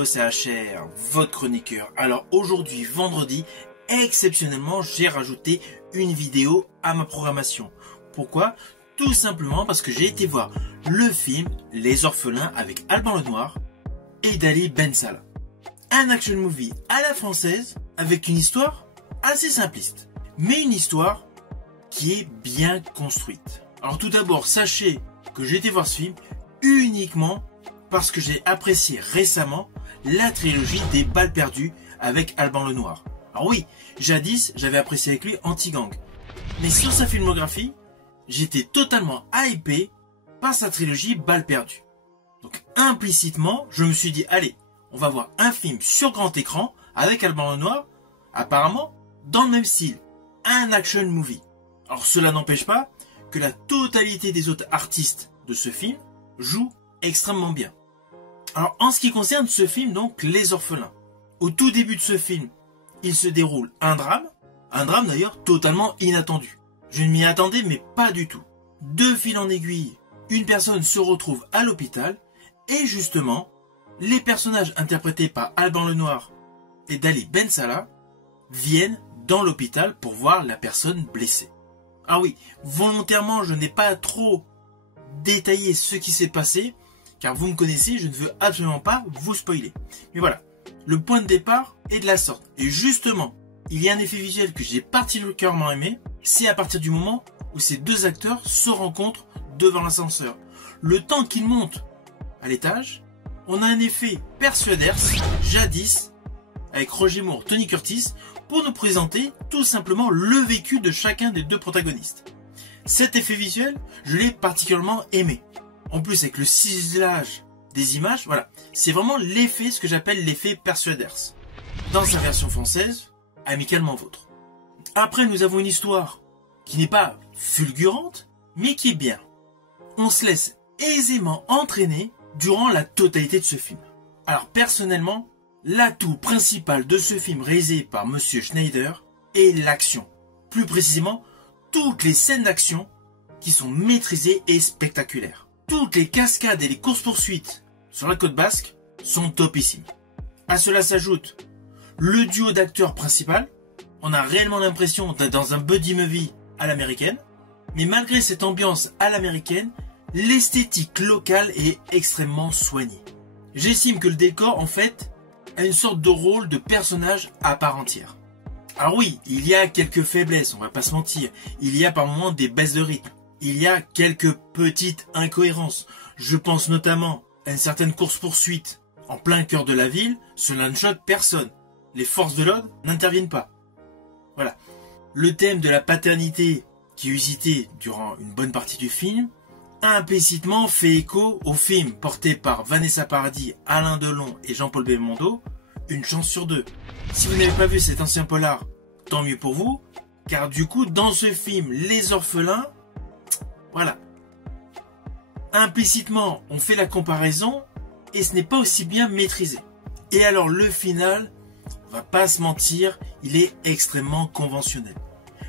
Hello, c'est HR, votre chroniqueur. Alors aujourd'hui, vendredi, exceptionnellement, j'ai rajouté une vidéo à ma programmation. Pourquoi? Tout simplement parce que j'ai été voir le film Les Orphelins avec Alban Lenoir et Dali Ben Salah. Un action movie à la française avec une histoire assez simpliste, mais une histoire qui est bien construite. Alors tout d'abord, sachez que j'ai été voir ce film uniquement parce que j'ai apprécié récemment la trilogie des Balles perdues avec Alban Lenoir. Alors oui, jadis, j'avais apprécié avec lui Anti-Gang. Mais sur sa filmographie, j'étais totalement hypé par sa trilogie Balles perdues. Donc implicitement, je me suis dit, allez, on va voir un film sur grand écran avec Alban Lenoir, apparemment dans le même style, un action movie. Alors cela n'empêche pas que la totalité des autres artistes de ce film jouent extrêmement bien. Alors en ce qui concerne ce film, donc Les Orphelins, au tout début de ce film, il se déroule un drame d'ailleurs totalement inattendu. Je ne m'y attendais mais pas du tout. De fil en aiguille, une personne se retrouve à l'hôpital et justement, les personnages interprétés par Alban Lenoir et Dali Ben Salah viennent dans l'hôpital pour voir la personne blessée. Ah oui, volontairement je n'ai pas trop détaillé ce qui s'est passé, car vous me connaissez, je ne veux absolument pas vous spoiler. Mais voilà, le point de départ est de la sorte. Et justement, il y a un effet visuel que j'ai particulièrement aimé, c'est à partir du moment où ces deux acteurs se rencontrent devant l'ascenseur. Le temps qu'ils montent à l'étage, on a un effet Persuaders, jadis, avec Roger Moore, Tony Curtis, pour nous présenter tout simplement le vécu de chacun des deux protagonistes. Cet effet visuel, je l'ai particulièrement aimé. En plus, avec le ciselage des images, voilà, c'est vraiment l'effet, ce que j'appelle l'effet Persuaders. Dans sa version française, Amicalement Vôtre. Après, nous avons une histoire qui n'est pas fulgurante, mais qui est bien. On se laisse aisément entraîner durant la totalité de ce film. Alors personnellement, l'atout principal de ce film réalisé par Monsieur Schneider est l'action. Plus précisément, toutes les scènes d'action qui sont maîtrisées et spectaculaires. Toutes les cascades et les courses-poursuites sur la côte basque sont topissimes. À cela s'ajoute le duo d'acteurs principal. On a réellement l'impression d'être dans un buddy movie à l'américaine. Mais malgré cette ambiance à l'américaine, l'esthétique locale est extrêmement soignée. J'estime que le décor, en fait, a une sorte de rôle de personnage à part entière. Alors oui, il y a quelques faiblesses, on va pas se mentir. Il y a par moments des baisses de rythme. Il y a quelques petites incohérences. Je pense notamment à une certaine course-poursuite en plein cœur de la ville. Cela ne choque personne. Les forces de l'ordre n'interviennent pas. Voilà. Le thème de la paternité qui est usité durant une bonne partie du film, implicitement fait écho au film porté par Vanessa Paradis, Alain Delon et Jean-Paul Belmondo, Une chance sur deux. Si vous n'avez pas vu cet ancien polar, tant mieux pour vous, car du coup, dans ce film, Les Orphelins, voilà. Implicitement, on fait la comparaison et ce n'est pas aussi bien maîtrisé. Et alors le final, on va pas se mentir, il est extrêmement conventionnel.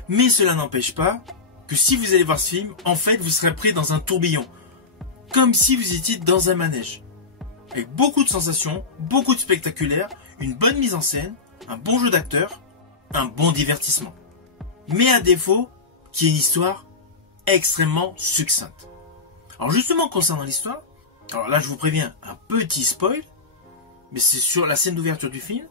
Mais cela n'empêche pas que si vous allez voir ce film, en fait, vous serez pris dans un tourbillon. Comme si vous étiez dans un manège. Avec beaucoup de sensations, beaucoup de spectaculaire, une bonne mise en scène, un bon jeu d'acteur, un bon divertissement. Mais à défaut, qu'il y ait une histoire extrêmement succincte. Alors justement, concernant l'histoire, alors là je vous préviens, un petit spoil, mais c'est sur la scène d'ouverture du film,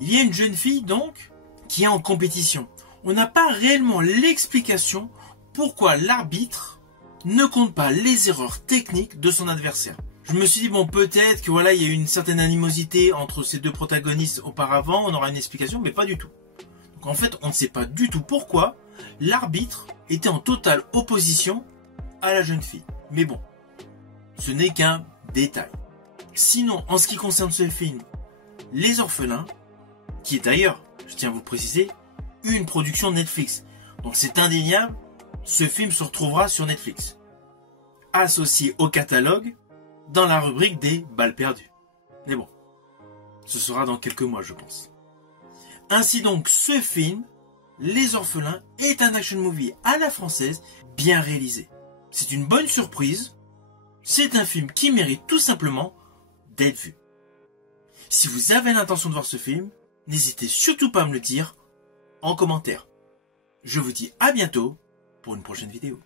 il y a une jeune fille donc, qui est en compétition. On n'a pas réellement l'explication pourquoi l'arbitre ne compte pas les erreurs techniques de son adversaire. Je me suis dit, bon, peut-être que voilà, il y a eu une certaine animosité entre ces deux protagonistes auparavant, on aura une explication, mais pas du tout. Donc en fait, on ne sait pas du tout pourquoi l'arbitre était en totale opposition à la jeune fille. Mais bon, ce n'est qu'un détail. Sinon, en ce qui concerne ce film, Les Orphelins, qui est d'ailleurs, je tiens à vous préciser, une production Netflix. Donc c'est indéniable, ce film se retrouvera sur Netflix. Associé au catalogue, dans la rubrique des Balles perdues. Mais bon, ce sera dans quelques mois, je pense. Ainsi donc, ce film, Les Orphelins, est un action movie à la française, bien réalisé. C'est une bonne surprise. C'est un film qui mérite tout simplement d'être vu. Si vous avez l'intention de voir ce film, n'hésitez surtout pas à me le dire en commentaire. Je vous dis à bientôt pour une prochaine vidéo.